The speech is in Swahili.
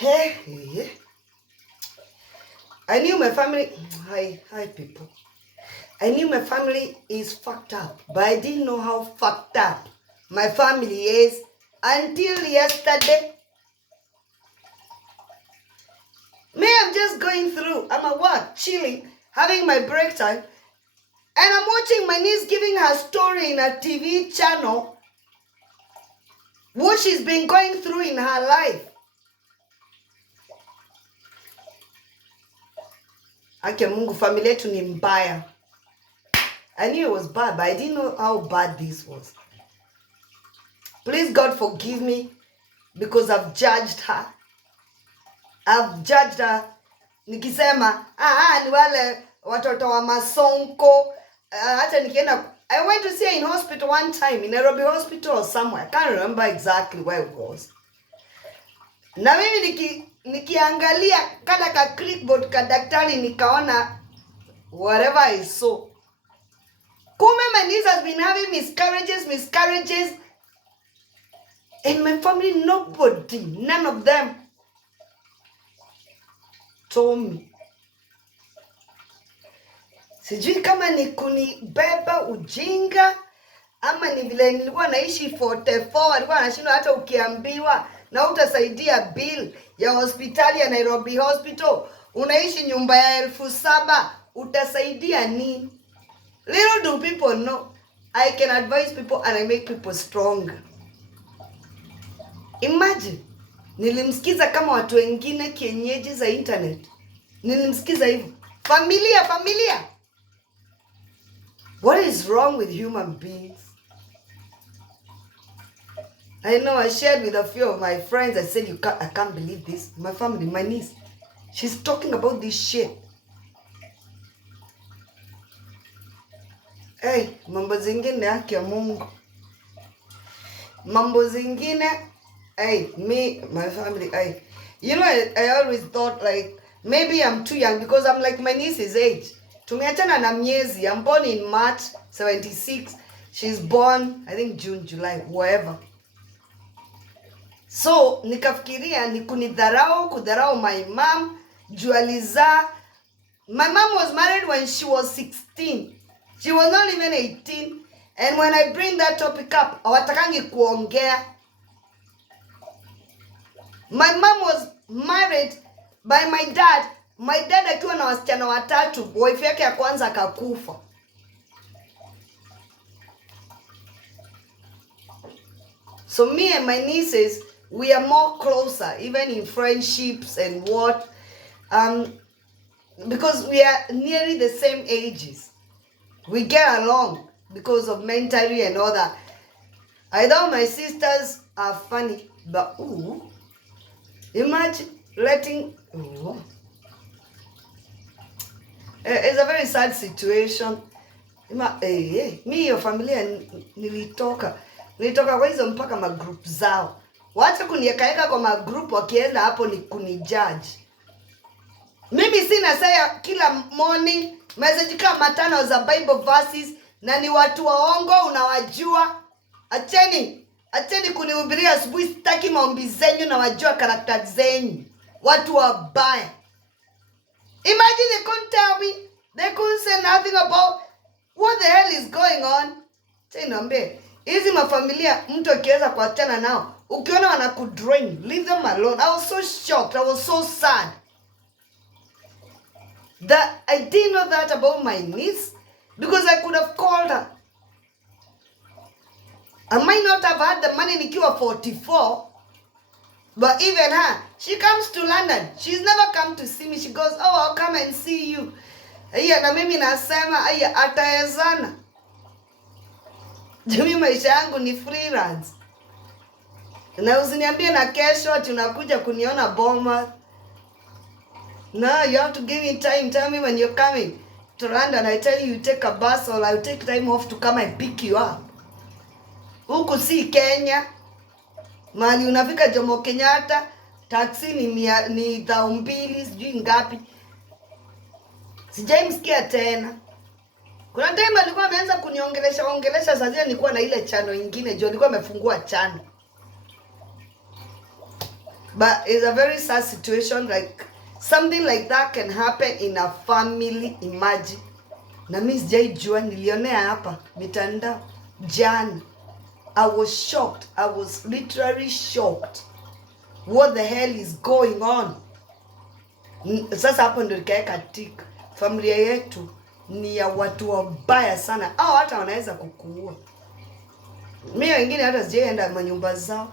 Hey. I knew my family. Hi, people. I knew my family is fucked up, but I didn't know how fucked up my family is until yesterday. Me, I'm just going through. I'm at work, chilling, having my break time, and I'm watching my niece giving her story in a TV channel, what she's been going through in her life. Ake Mungu, familia yetu ni mbaya. I knew it was bad, but I didn't know how bad this was. Please, God, forgive me because I've judged her. I've judged her. Nikisema, ni wale watoto wa masonko. Hata nikienda, I went to see her in hospital one time, in Nairobi hospital or somewhere. I can't remember exactly where it was. Na mimi nikiangalia kada ka clipboard ka daktari nikaona whatever I saw. Kume, my niece has been having miscarriages. In my family, nobody, none of them told me. Sijui kama ni kunibeba ujinga ama ni vile nilikuwa naishi 44, walikuwa wanashindwa hata ukiambiwa na utasaidia bill ya hospitali ya Nairobi hospital, unaishi nyumba ya 7,000, utasaidia nini? Little do people know, I can advise people and I make people stronger. Imagine, nilimsikiza kama watu wengine kienyeji za internet. Nilimsikiza hivyo. Familia. What is wrong with human beings? I know I shared with a few of my friends. I said, I can't believe this. My family, my niece, she's talking about this shit. Hey, mambo zingine haki ya Mungu. Mambo zingine, me, my family, You know, I always thought like, maybe I'm too young because I'm like my niece's age. Tumeachana na miezi. I'm born in March 76. She's born, I think June, July, whatever. So, nikafikiria ni kudharau my mom, jualiza. My mom was married when she was 16. She was not even 18. And when I bring that topic up, hawatakangi kuongea. My mom was married by my dad. My dad akiwa na wasichana 3, wife yake ya kwanza akakufa. So me and my nieces, we are more closer, even in friendships and what. Because we are nearly the same ages. We get along because of mentally and all that. I thought my sisters are funny, but imagine letting... It's a very sad situation. Me, your family, nilitoka kwa hizo mpaka magroup zao. Wacha kuniekaeka kwa magroup wakienda hapo ni kunijudge. Mimi sina saya kila morning message kama 5 za Bible verses na ni watu waongo unawajua. Acheni kunihubiria asubuhi, sitaki maombi zenyu na wajua character zenyu. Watu wabaya. Imagine they couldn't tell me. They couldn't say nothing about what the hell is going on. Niambie, hizi mafamilia mtu akiweza kuachana nao, ukiona wanakudrain, leave them alone. I was so shocked. I was so sad. That I didn't know that about my niece because I could have called her. I might not have had the money nikiwa 44. But even her, she comes to London. She's never come to see me. She goes, I'll come and see you. Na mimi nasema, atawezana. Jumi maisha yangu ni freelance. Na usiniambie na kesho ati unakuja kuniona Bournemouth. No, you have to give me time. Tell me when you're coming to London. I tell you take a bus or I'll take time off to come and pick you up. Huku si Kenya. Mali unafika Jomo Kenyatta, taxi ni 2,000, sijui ngapi. Sijaimsikia tena. Kuna time alikuwa ameanza kuniongelesha sasa nilikuwa na ile chano nyingine, alikuwa amefungua chano. But it's a very sad situation, like something like that can happen in a family, imagine. Na mimi sijaijua, nilionea hapa mitandao jana. I was shocked. I was literally shocked. What the hell is going on? Sasa hapo ndio nikaeka tik. Familia yetu ni ya watu wabaya sana. Au hata wanaweza kukuua. Mimi wengine hata sijaenda manyumba zao.